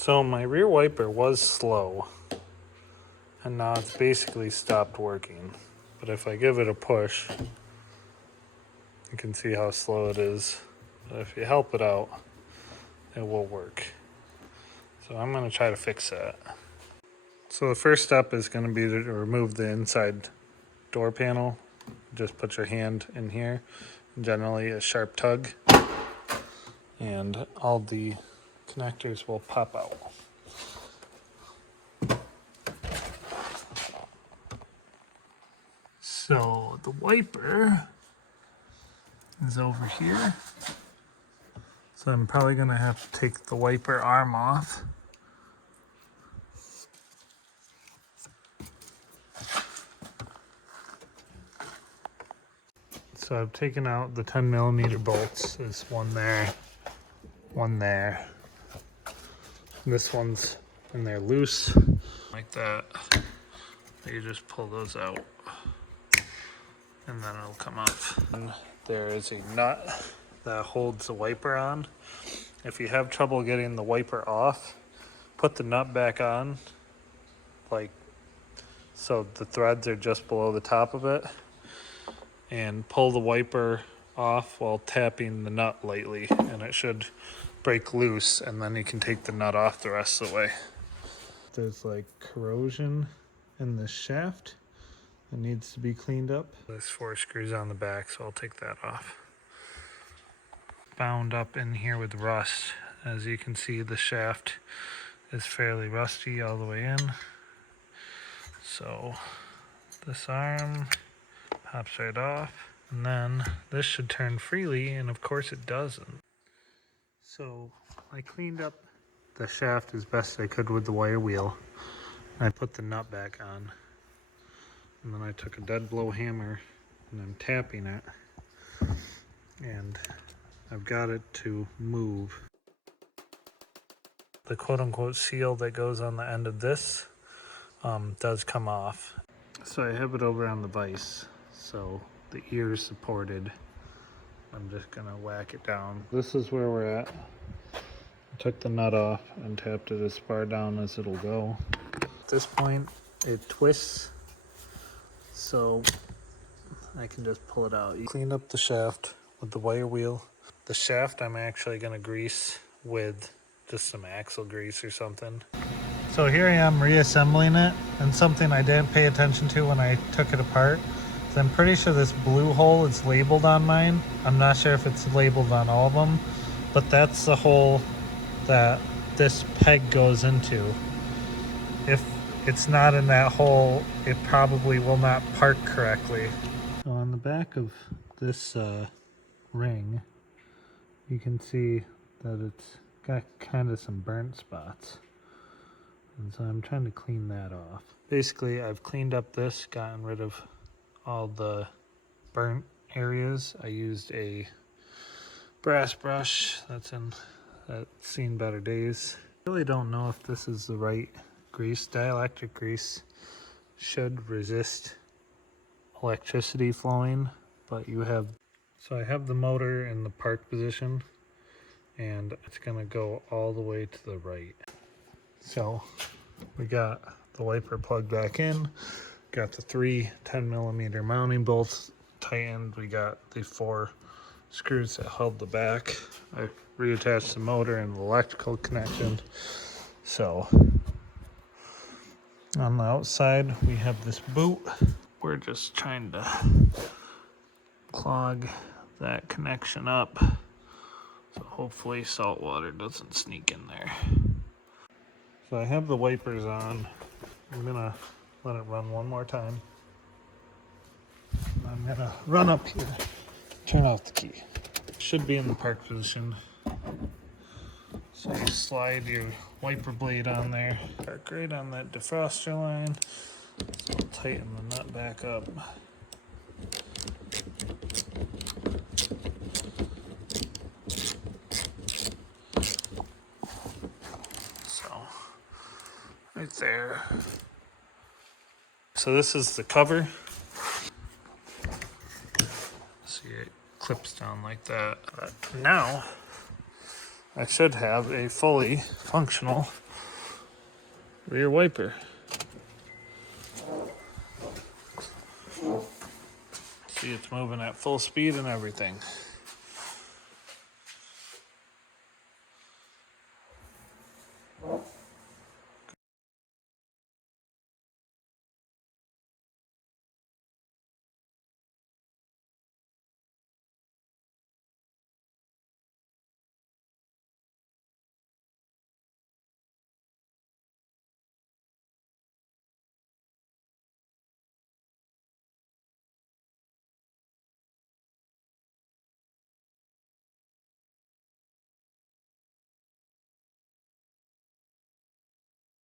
So my rear wiper was slow, and now it's basically stopped working. But if I give it a push, you can see how slow it is. But if you help it out, it will work. So I'm going to try to fix that. So the first step is going to be to remove the inside door panel. Just put your hand in here, generally a sharp tug, and all the connectors will pop out. So the wiper is over here. So I'm probably gonna have to take the wiper arm off. So I've taken out the 10mm bolts. There's one there, one there. This one's in there loose, like that. You just pull those out, and then it'll come off. And there is a nut that holds the wiper on. If you have trouble getting the wiper off, put the nut back on, like so the threads are just below the top of it, and pull the wiper off while tapping the nut lightly, and it should break loose, and then you can take the nut off the rest of the way. There's like corrosion in the shaft that needs to be cleaned up. There's 4 screws on the back, so I'll take that off. Bound up in here with rust. As you can see, the shaft is fairly rusty all the way in. So this arm pops right off, and then this should turn freely, and of course it doesn't. So I cleaned up the shaft as best I could with the wire wheel. I put the nut back on, and then I took a dead blow hammer and I'm tapping it, and I've got it to move. The quote-unquote seal that goes on the end of this does come off. So I have it over on the vise, so the ear is supported. I'm just gonna whack it down. This is where we're at. I took the nut off and tapped it as far down as it'll go. At this point, it twists, so I can just pull it out. You cleaned up the shaft with the wire wheel. The shaft I'm actually gonna grease with just some axle grease or something. So here I am reassembling it, and something I didn't pay attention to when I took it apart. So I'm pretty sure this blue hole is labeled on mine. I'm not sure if it's labeled on all of them, but that's the hole that this peg goes into. If it's not in that hole, it probably will not park correctly. So on the back of this ring, you can see that it's got kind of some burnt spots. And so I'm trying to clean that off. Basically, I've cleaned up this, gotten rid of all the burnt areas. I used a brass brush that's seen better days. I really don't know if this is the right grease. Dielectric grease should resist electricity flowing, but so I have the motor in the park position, and it's gonna go all the way to the right. So we got the wiper plugged back in, got the 3 10mm mounting bolts tightened, we got the 4 screws that held the back. I reattached the motor and the electrical connection. So on the outside we have this boot. We're just trying to clog that connection up, so hopefully salt water doesn't sneak in there. So I have the wipers on. I'm gonna let it run one more time. I'm gonna run up here, turn off the key. Should be in the park position. So you slide your wiper blade on there, park right on that defroster line. So I'll tighten the nut back up. So right there. So this is the cover. See, it clips down like that. But now I should have a fully functional rear wiper. See, it's moving at full speed and everything.